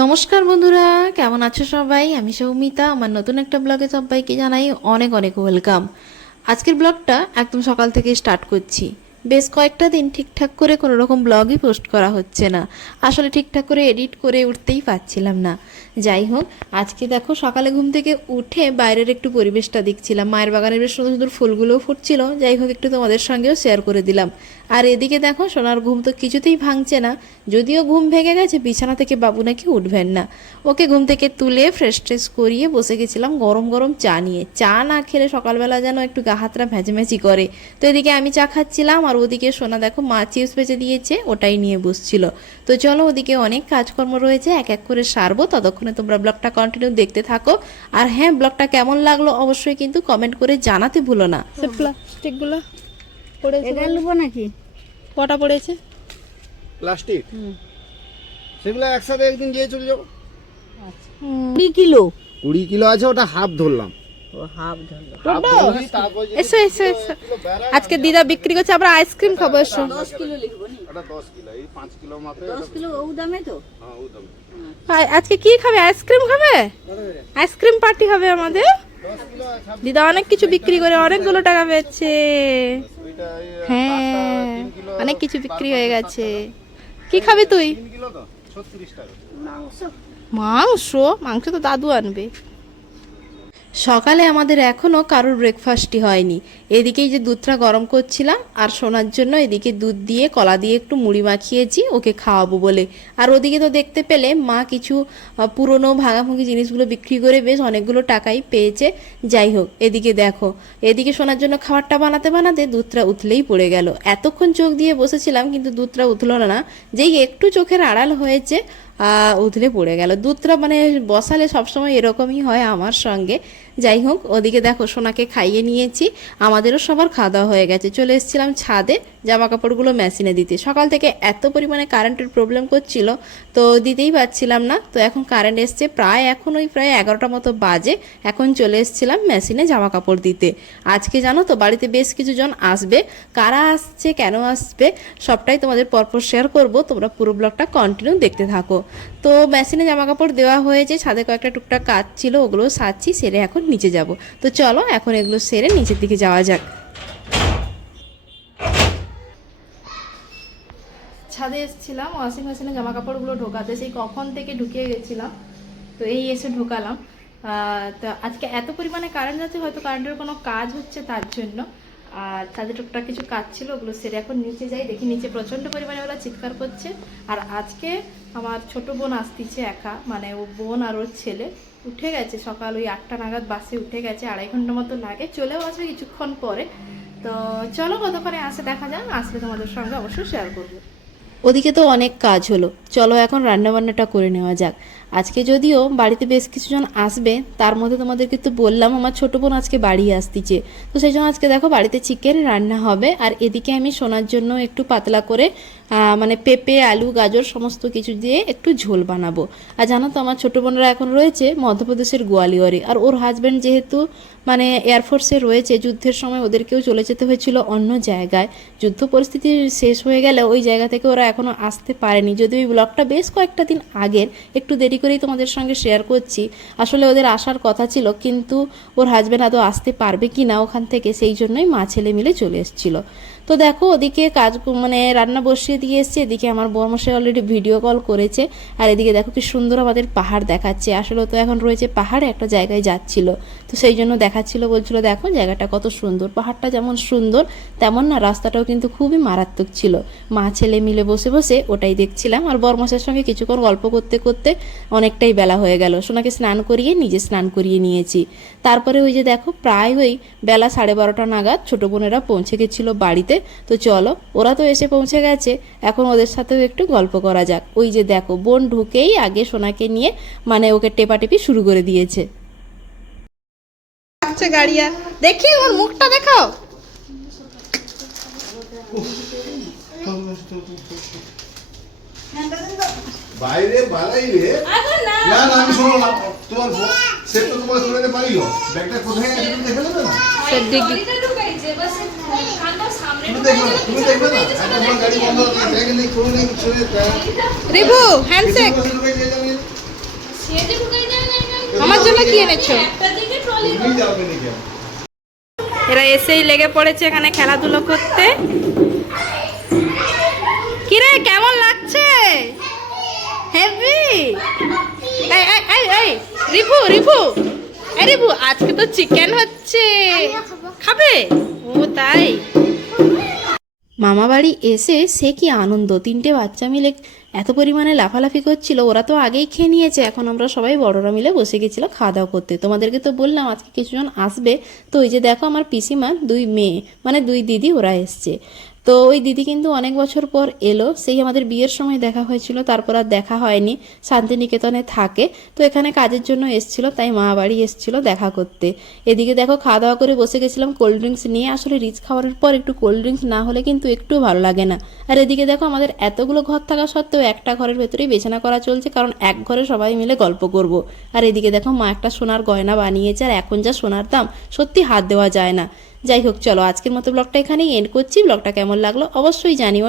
নমস্কার বন্ধুরা, কেমন আছো সবাই? আমি সৌমিতা, আমার নতুন একটা ব্লগে সবাইকে জানাই অনেক অনেক ওয়েলকাম। আজকের ব্লগটা একদম সকাল থেকে স্টার্ট করছি। বেশ কয়েকটা দিন ঠিকঠাক করে কোনো রকম ব্লগই পোস্ট করা হচ্ছে না। আসলে ঠিকঠাক করে এডিট করে উঠতেই পারছিলাম না। যাই হোক, আজকে দেখো সকালে ঘুম থেকে উঠে বাইরের একটু পরিবেশটা দেখছিলাম। মায়ের বাগানের বেশ সুন্দর সুন্দর ফুলগুলোও ফুটছিল। যাই হোক, একটু তোমাদের সঙ্গেও শেয়ার করে দিলাম। আর এদিকে দেখো, সোনার ঘুম তো কিছুতেই ভাঙছে না। যদিও ঘুম ভেঙে গেছে, বিছানা থেকে বাবু নাকি উঠবেন না। ওকে ঘুম থেকে তুলে ফ্রেশ ট্রেশ করিয়ে বসে গেছিলাম গরম গরম চা নিয়ে। চা না খেলে সকালবেলা যেন একটু গা হাতরা ভেঁচেমেচি করে। তো এদিকে আমি চা খাচ্ছিলাম আর ওদিকে সোনা দেখো মা চিপস বেঁচে দিয়েছে ওটাই নিয়ে বসছিল। তো চলো ওদিকে অনেক কাজকর্ম রয়েছে এক এক করে সারবো ততক্ষণে তোমরা ব্লগটা কন্টিনিউ দেখতে থাকো। আর হ্যাঁ ব্লগটা কেমন লাগল অবশ্যই কিন্তু কমেন্ট করে জানাতে ভুলো না। প্লাস্টিকগুলো পড়েছে এটা নাকি? কটা পড়েছে? প্লাস্টিক? সেগুলো একসাথে একদিন গিয়ে চলে যাব। কুড়ি কিলো? কুড়ি কিলো আছে ওটা হাফ ধরলাম। এসো এসো এসো। আজকে দিদা বিক্রি করছে আমরা আইসক্রিম খাব এসো। হ্যাঁ ও দাম। আ- আজকে কি খাবে? আইসক্রিম খাবে? আইসক্রিম পার্টি হবে আমাদের। দিদা অনেক কিছু বিক্রি করে অনেকগুলো টাকা পেয়েছে হ্যাঁ। অনেক কিছু বিক্রি হয়ে গেছে। কি খাবি তুই? তিন কিলো তো ছত্রিশ টাকা। মাংস? মাংস তো দাদু আনবে। সকালে আমাদের এখনও কারোর ব্রেকফাস্টই হয়নি। এদিকেই যে দুধটা গরম করছিলাম, আর সোনার জন্য এদিকে দুধ দিয়ে, কলা দিয়ে একটু মুড়ি মাখিয়েছি, ওকে খাওয়াবো বলে। আর ওদিকে তো দেখতে পেলে মা কিছু পুরনো ভাঙাভাঙি জিনিসগুলো বিক্রি করে বেশ অনেকগুলো টাকাই পেয়েছে। যাই হোক, এদিকে দেখো। এদিকে সোনার জন্য খাবারটা বানাতে বানাতে দুধটা উঠলেই পড়ে গেল। এতক্ষণ চোখ দিয়ে বসেছিলাম, কিন্তু দুধটা উঠল না। যেই একটু চোখের আড়াল হয়েছে উথলে পড়ে গেল। দুধটা মানে বসালে সবসময় এরকমই হয় আমার সঙ্গে। যাই হোক ওদিকে দেখো সোনাকে খাইয়ে নিয়েছি, আমাদেরও সবার খাওয়া দাওয়া হয়ে গেছে। চলে এসেছিলাম ছাদে জামা কাপড়গুলো মেশিনে দিতে। সকাল থেকে এত পরিমাণে কারেন্টের প্রবলেম করছিল, তো দিতেই পারছিলাম না। তো এখন কারেন্ট এসছে প্রায় এখন ওই প্রায় এগারোটা মতো বাজে, এখন চলে এসেছিলাম মেশিনে জামা কাপড় দিতে। আজকে জানো তো বাড়িতে বেশ কিছু জন আসবে। কারা আসছে, কেন আসবে, সবটাই তোমাদের পরপর শেয়ার করব। তোমরা পুরো ব্লগটা কন্টিনিউ দেখতে থাকো। তো মেশিনে জামা কাপড় দেওয়া হয়েছে, ছাদে কয়েকটা টুকটাক কাজ ছিল ওগুলো সারছি, সেরে এখন নিচে যাব। তো চলো, এখন এগুলো সেরে নিচের দিকে যাওয়া যাক। ছাদে এসেছিলাম, ওয়াশিং মেশিনে জামা কাপড়গুলো ঢোকাতে। সেই কখন থেকে ঢুকিয়ে গেছিলাম, তো এই এসে ঢোকালাম। তো আজকে এত পরিমাণে কারেন্ট যাচ্ছে হয়তো কারেন্টের কোনো কাজ হচ্ছে তার জন্য। আর তাদের টুকটাক কিছু কাজ ছিল, ওগুলো সেরে এখন নিচে যাই, দেখি নিচে প্রচণ্ড পরিমাণে ওরা চিৎকার করছে। আর আজকে আমার ছোট বোন আসতিছে একা মানে ও বোন আর ওর ছেলে। উঠে গেছে সকাল ওই আটটা নাগাদ বাসে উঠে গেছে, আড়াই ঘণ্টা মতো লাগে, চলেও আসবে কিছুক্ষণ পরে। তো চলো কতক্ষণে আসে দেখা যাক, আসলে তোমাদের সঙ্গে অবশ্যই শেয়ার করব। ওদিকে তো অনেক কাজ হলো। চলো এখন রান্নাবান্নাটা করে নেওয়া যাক। আজকে যদিও বাড়িতে বেশ কিছুজন আসবে, তার মধ্যে তোমাদেরকে তো বললাম আমার ছোটো বোন আজকে বাড়ি আসতিছে। তো সেই জন্য আজকে দেখো বাড়িতে চিকেন রান্না হবে, আর এদিকে আমি সোনার জন্য একটু পাতলা করে মানে পেঁপে, আলু, গাজর সমস্ত কিছু দিয়ে একটু ঝোল বানাবো। আর জানো তো, আমার ছোটো বোনরা এখন রয়েছে মধ্যপ্রদেশের গোয়ালিয়রে। আর ওর হাজব্যান্ড যেহেতু মানে এয়ারফোর্সে রয়েছে, যুদ্ধের সময় ওদেরকেও চলে যেতে হয়েছিল অন্য জায়গায়। যুদ্ধ পরিস্থিতি শেষ হয়ে গেলে ওই জায়গা থেকে ওরা এখনও আসতে পারেনি। যদি ওই ব্লগটা বেশ কয়েকটা দিন আগের, একটু দেরি করেই তোমাদের সঙ্গে শেয়ার করছি। আসলে ওদের আসার কথা ছিল, কিন্তু ওর হাজব্যান্ড আদৌ আসতে পারবে কি না ওখান থেকে, সেই জন্যই মা ছেলে মিলে চলে এসেছিল। তো দেখো, ওদিকে কাজ মানে রান্না বসিয়ে দিয়ে এসছে। এদিকে আমার বর্মশাই অলরেডি ভিডিও কল করেছে। আর এদিকে দেখো কি সুন্দর আমাদের পাহাড় দেখাচ্ছে। আসলে তো এখন রয়েছে পাহাড়ে, একটা জায়গায় যাচ্ছিল। তো সেই জন্য দেখাচ্ছিল, বলছিল, দেখো, জায়গাটা কত সুন্দর। পাহাড়টা যেমন সুন্দর, তেমন না, রাস্তাটাও কিন্তু খুবই মারাত্মক ছিল। মা ছেলে মিলে বসে বসে ওটাই দেখছিলাম। আর বর্মশাইয়ের সঙ্গে কিছুক্ষণ গল্প করতে করতে অনেকটাই বেলা হয়ে গেল। সোনাকে স্নান করিয়ে নিজে স্নান করিয়ে নিয়েছি। তারপরে ওই যে দেখো, প্রায় ওই বেলা সাড়ে বারোটা নাগাদ ছোটো বোনেরা পৌঁছে গেছিল বাড়িতে। তো চলো ওরা তো এসে পৌঁছে গেছে। এখন ওদের সাথেও একটু গল্প করা যাক। ওই যে দেখো বোন ঢুকেই আগে সোনাকে নিয়ে মানে ওকে টেপাটেপি শুরু করে দিয়েছে। আচ্ছা গাড়িয়া। দেখি ওর মুখটা দেখাও। বাইরে বালাই রে না না আমি শোনো না। তোমার সেট তো তোমার শুনে পারিল ব্যাগটা কোথায় আছে তুমি দেখে নেবে না? তুমি দেখবে না তুমি দেখবে না। একটা তোমার গাড়ি বন্ধ আছে ব্যাগ নেই কোনো নেই কিছু নেই রিভু হ্যান্ডশেক। আমার জন্য কি এনেছো? এরা এসেই লেগে পড়েছে এখানে খেলাধুলো করতে। কিরে কেমন লাগছে? হেভি। এই এই এই এই রিভু রিভু রিভু আজকে তো চিকেন হচ্ছে। খাবে? ও তাই। মামা বাড়ি এসে সে কি আনন্দ? তিনটে বাচ্চা মিলে এত পরিমাণে লাফালাফি করছিল, ওরা তো আগেই খেয়ে নিয়েছে, এখন আমরা সবাই বড়রা মিলে বসে গেছিল খাওয়া দাওয়া করতে। তোমাদেরকে তো বললাম, আজকে কিছুজন আসবে। তো ওই যে দেখো আমার পিসিমা, দুই মেয়ে মানে দুই দিদি ওরা এসছে। তো ওই দিদি কিন্তু অনেক বছর পর এলো। সেই আমাদের বিয়ের সময় দেখা হয়েছিল, তারপর আর দেখা হয়নি। শান্তিনিকেতনে থাকে। তো এখানে কাজের জন্য এসছিল, তাই মা বাড়ি এসছিল দেখা করতে। এদিকে দেখো খাওয়া দাওয়া করে বসে গেছিলাম কোল্ড ড্রিঙ্কস নিয়ে। আসলে রিচ খাওয়ার পর একটু কোল্ড ড্রিঙ্কস না হলে কিন্তু একটু ভালো লাগে না। আর এদিকে দেখো আমাদের এতগুলো ঘর থাকা সত্ত্বেও একটা ঘরের ভেতরেই বিছানা করা চলছে, কারণ এক ঘরে সবাই মিলে গল্প করব। আর এদিকে দেখো মা একটা সোনার গয়না বানিয়েছে, আর এখন যা সোনার দাম, সত্যি হাত দেওয়া যায় না। যাই হোক চলো আজকের মতো ব্লগটা এখানেই এন্ড করছি। ব্লগটা কেমন লাগল অবশ্যই জানিও।